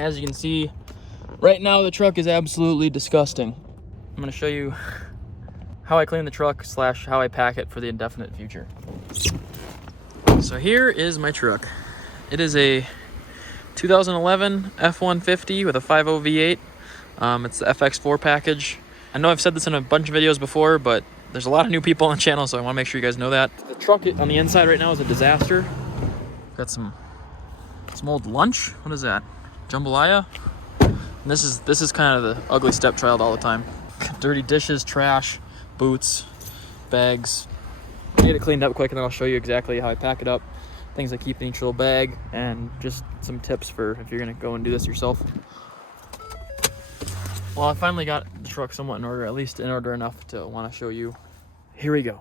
As you can see, right now the truck is absolutely disgusting. I'm gonna show you how I clean the truck / how I pack it for the indefinite future. So here is my truck. It is a 2011 F-150 with a 5.0 V8. It's the FX4 package. I know I've said this in a bunch of videos before, but there's a lot of new people on the channel, so I want to make sure you guys know that. The truck on the inside right now is a disaster. Got some old lunch. What is that? Jambalaya. And this is kind of the ugly stepchild all the time. Dirty dishes, trash, boots, bags. I get it cleaned up quick, and then I'll show you exactly how I pack it up. Things I keep in each little bag, and just some tips for if you're gonna go and do this yourself. Well, I finally got the truck somewhat in order, at least in order enough to want to show you. Here we go.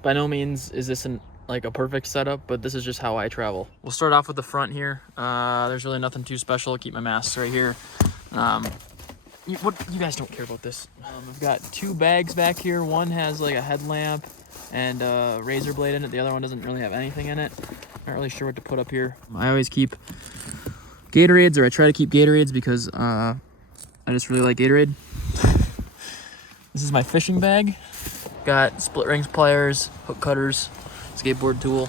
By no means is this like a perfect setup, but this is just how I travel. We'll start off with the front here. There's really nothing too special. I'll keep my masks right here. You guys don't care about this. I've got 2 bags back here. One has like a headlamp and a razor blade in it. The other one doesn't really have anything in it. Not really sure what to put up here. I always keep Gatorades, or I try to keep Gatorades, because I just really like Gatorade. This is my fishing bag. Got split rings pliers, hook cutters, skateboard tool.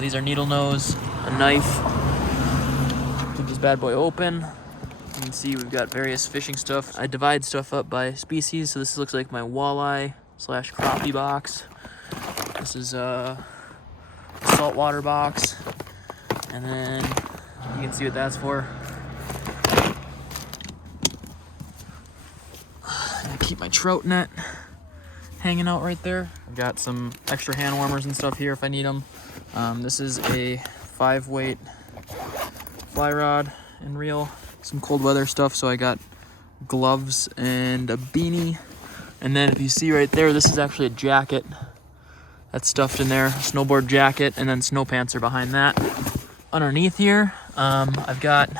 These are needle nose, a knife. Keep this bad boy open. You can see we've got various fishing stuff. I divide stuff up by species, so this looks like my walleye / crappie box. This is a saltwater box, and then you can see what that's for. I keep my trout net hanging out right there. I've got some extra hand warmers and stuff here if I need them. This is a 5-weight fly rod and reel. Some cold weather stuff, so I got gloves and a beanie. And then if you see right there, this is actually a jacket that's stuffed in there, a snowboard jacket, and then snow pants are behind that. Underneath here, I've got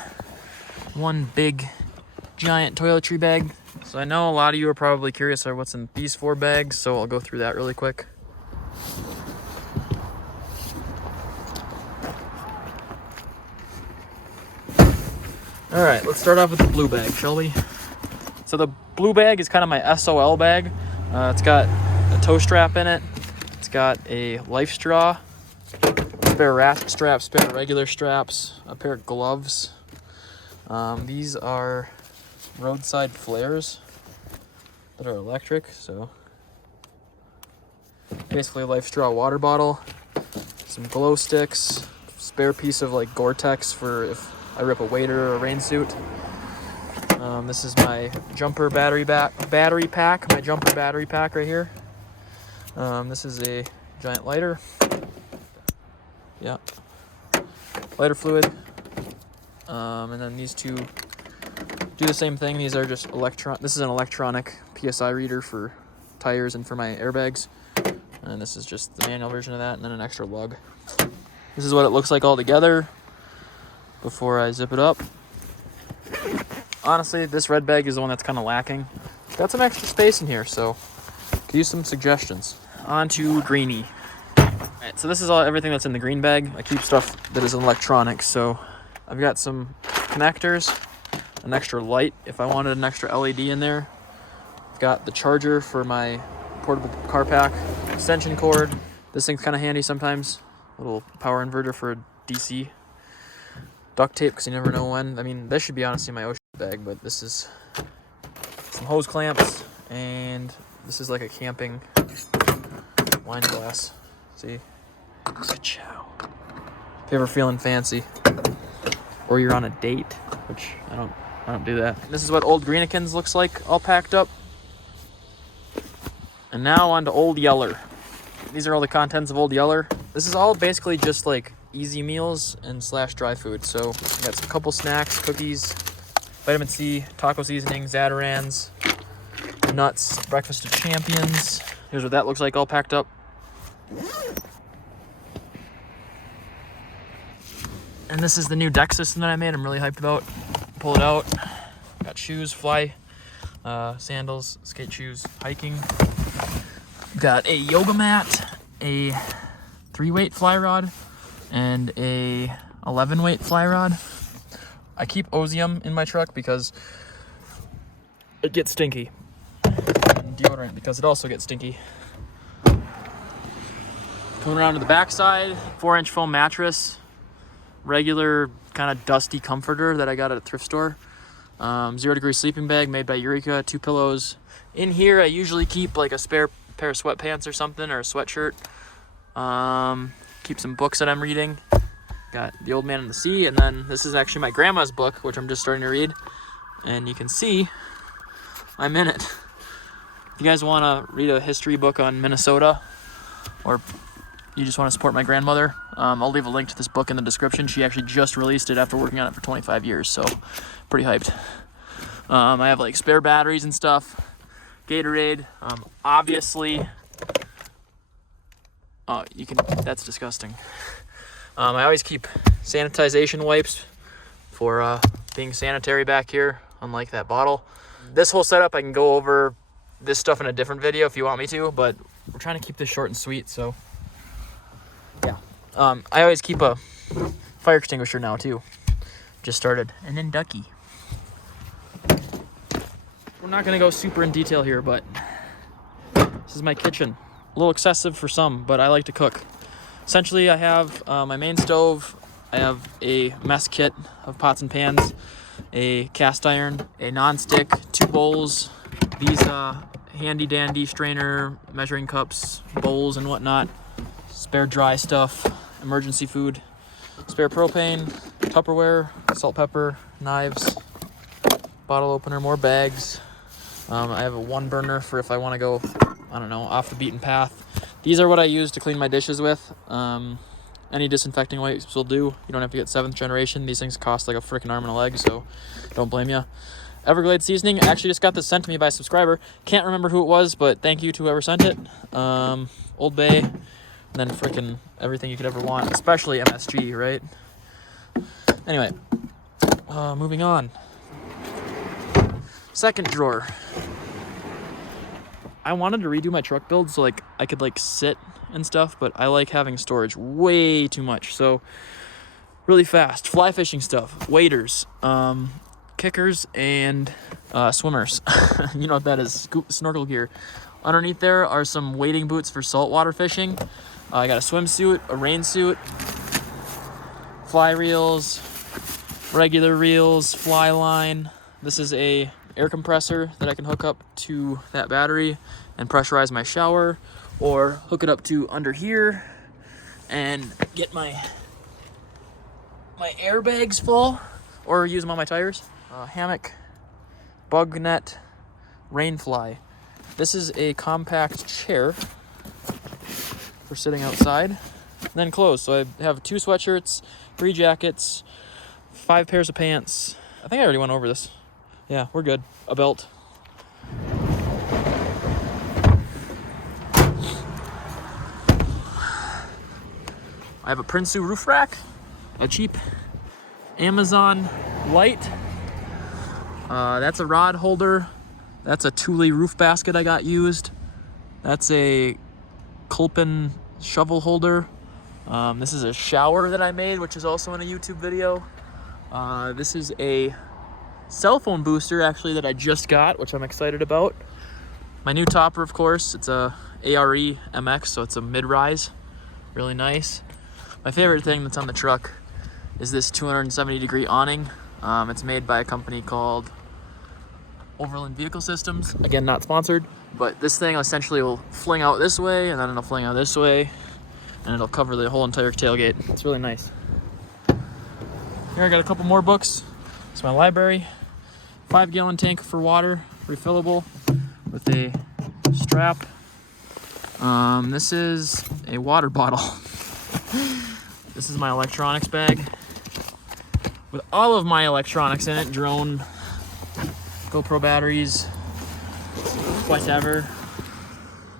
one big giant toiletry bag. So I know a lot of you are probably curious about what's in these 4 bags, so I'll go through that really quick. All right, let's start off with the blue bag, shall we? So the blue bag is kind of my SOL bag. It's got a toe strap in it. It's got a life straw, spare rasp straps, spare regular straps, a pair of gloves. These are roadside flares that are electric, so basically a life straw water bottle, some glow sticks, spare piece of like Gore-Tex for if I rip a wader or a rain suit. This is my jumper battery pack, my jumper battery pack right here. This is a giant lighter. Yeah, lighter fluid. And then these 2 do the same thing. These are just this is an electronic PSI reader for tires and for my airbags. And this is just the manual version of that, and then an extra lug. This is what it looks like all together before I zip it up. Honestly, this red bag is the one that's kind of lacking. It's got some extra space in here, so could use some suggestions. On to greenie. Alright, so this is everything that's in the green bag. I keep stuff that is electronic, so I've got some connectors, an extra light if I wanted an extra LED in there. I've got the charger for my portable car pack, extension cord. This thing's kind of handy sometimes. A little power inverter for a DC. Duct tape, because you never know when. I mean, this should be honestly my ocean bag, but this is some hose clamps, and this is like a camping wine glass. See? Ka-chow. If you're ever feeling fancy, or you're on a date, which I don't do that. This is what Old Greenikins looks like, all packed up. And now on to Old Yeller. These are all the contents of Old Yeller. This is all basically just like easy meals and / dry food. So I got a couple snacks, cookies, vitamin C, taco seasoning, Zatarans, nuts, breakfast of champions. Here's what that looks like all packed up. And this is the new deck system that I made. I'm really hyped about. Pull it out. Got shoes, fly, sandals, skate shoes, hiking. Got a yoga mat, a 3-weight fly rod, and a 11-weight fly rod. I keep Ozium in my truck because it gets stinky. And deodorant because it also gets stinky. Coming around to the back side, 4-inch foam mattress, regular kind of dusty comforter that I got at a thrift store. 0 degree sleeping bag made by Eureka, 2 pillows. In here I usually keep like a spare pair of sweatpants or something, or a sweatshirt. Keep some books that I'm reading. Got The Old Man and the Sea, and then this is actually my grandma's book, which I'm just starting to read. And you can see I'm in it. If you guys want to read a history book on Minnesota, or you just want to support my grandmother, I'll leave a link to this book in the description. She actually just released it after working on it for 25 years, so pretty hyped. I have like spare batteries and stuff, Gatorade, obviously. Oh, that's disgusting. I always keep sanitization wipes for being sanitary back here, unlike that bottle. This whole setup, I can go over this stuff in a different video if you want me to, but we're trying to keep this short and sweet, so yeah. I always keep a fire extinguisher now too. Just started. And then Ducky. We're not gonna go super in detail here, but this is my kitchen. A little excessive for some, but I like to cook. Essentially, I have my main stove. I have a mess kit of pots and pans, a cast iron, a non-stick, 2 bowls, these handy dandy strainer measuring cups, bowls and whatnot, spare dry stuff, emergency food, spare propane, Tupperware, salt, pepper, knives, bottle opener, more bags. I have a 1 burner for if I want to go, I don't know, off the beaten path. These are what I use to clean my dishes with. Any disinfecting wipes will do. You don't have to get 7th generation. These things cost like a freaking arm and a leg, so don't blame you. Everglades Seasoning. I actually just got this sent to me by a subscriber. Can't remember who it was, but thank you to whoever sent it. Old Bay, and then freaking everything you could ever want, especially MSG, right? Anyway, moving on. Second drawer. I wanted to redo my truck build so like I could like sit and stuff, but I like having storage way too much. So really fast, fly fishing stuff, waders, kickers, and swimmers. You know what that is, snorkel gear. Underneath there are some wading boots for saltwater fishing. I got a swimsuit, a rain suit, fly reels, regular reels, fly line. This is a air compressor that I can hook up to that battery and pressurize my shower, or hook it up to under here and get my airbags full, or use them on my tires. Hammock, bug net, rain fly. This is a compact chair for sitting outside. Then clothes. So I have 2 sweatshirts, 3 jackets, 5 pairs of pants. I think I already went over this. Yeah, we're good. A belt. I have a Prinsu roof rack, a cheap Amazon light. That's a rod holder. That's a Thule roof basket I got used. That's a Culpin shovel holder. This is a shower that I made, which is also in a YouTube video. This is a cell phone booster actually that I just got, which I'm excited about. My new topper, of course, it's a ARE MX, so it's a mid-rise, really nice. My favorite thing that's on the truck is this 270 degree awning. It's made by a company called Overland Vehicle Systems. Again, not sponsored, but this thing essentially will fling out this way, and then it'll fling out this way, and it'll cover the whole entire tailgate. It's really nice. Here I got a couple more books. It's my library. 5-gallon tank for water, refillable with a strap. This is a water bottle. This is my electronics bag with all of my electronics in it. Drone, GoPro batteries, whatever.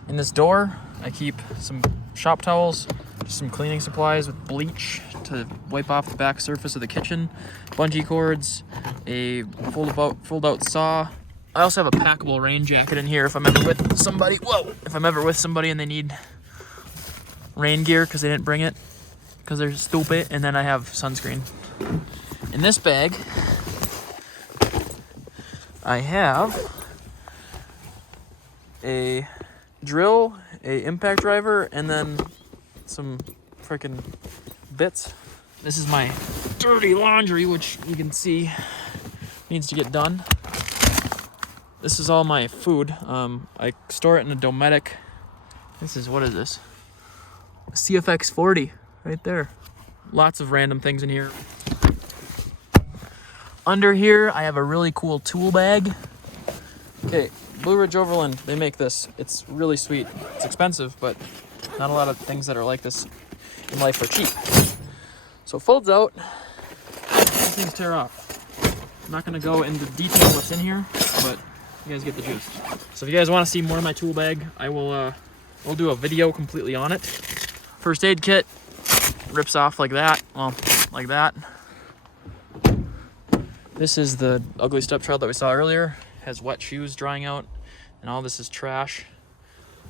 In this door, I keep some shop towels, just some cleaning supplies with bleach to wipe off the back surface of the kitchen, bungee cords, a fold-out saw. I also have a packable rain jacket in here if I'm ever with somebody. Whoa! If I'm ever with somebody and they need rain gear because they didn't bring it because they're stupid. And then I have sunscreen. In this bag, I have a drill, a impact driver, and then some freaking bits. This is my dirty laundry, which you can see needs to get done. This is all my food. I store it in a Dometic. What is this? CFX 40 right there. Lots of random things in here. Under here, I have a really cool tool bag. Okay, Blue Ridge Overland, they make this. It's really sweet. It's expensive, but not a lot of things that are like this in life are cheap. So it folds out. These things tear off. I'm not gonna go into detail what's in here, but you guys get the gist. So if you guys want to see more of my tool bag, we'll do a video completely on it. First aid kit rips off like that. Well, like that. This is the ugly stepchild that we saw earlier. Has wet shoes drying out, and all this is trash.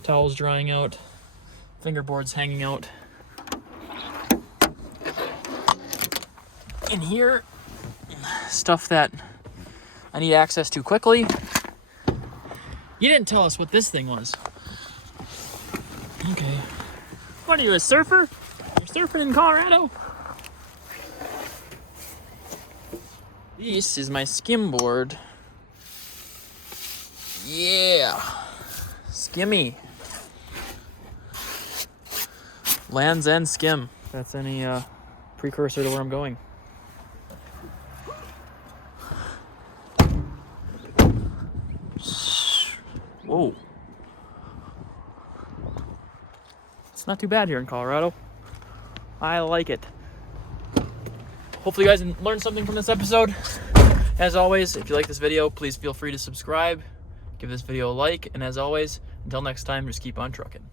Towels drying out, fingerboards hanging out. In here, stuff that I need access to quickly. You didn't tell us what this thing was. Okay. What are you, a surfer? You're surfing in Colorado? This is my skimboard. Yeah. Skimmy. Land's End Skim. If that's any precursor to where I'm going. Whoa. It's not too bad here in Colorado. I like it. Hopefully you guys learned something from this episode. As always, if you like this video, please feel free to subscribe, give this video a like, and as always, until next time, just keep on trucking.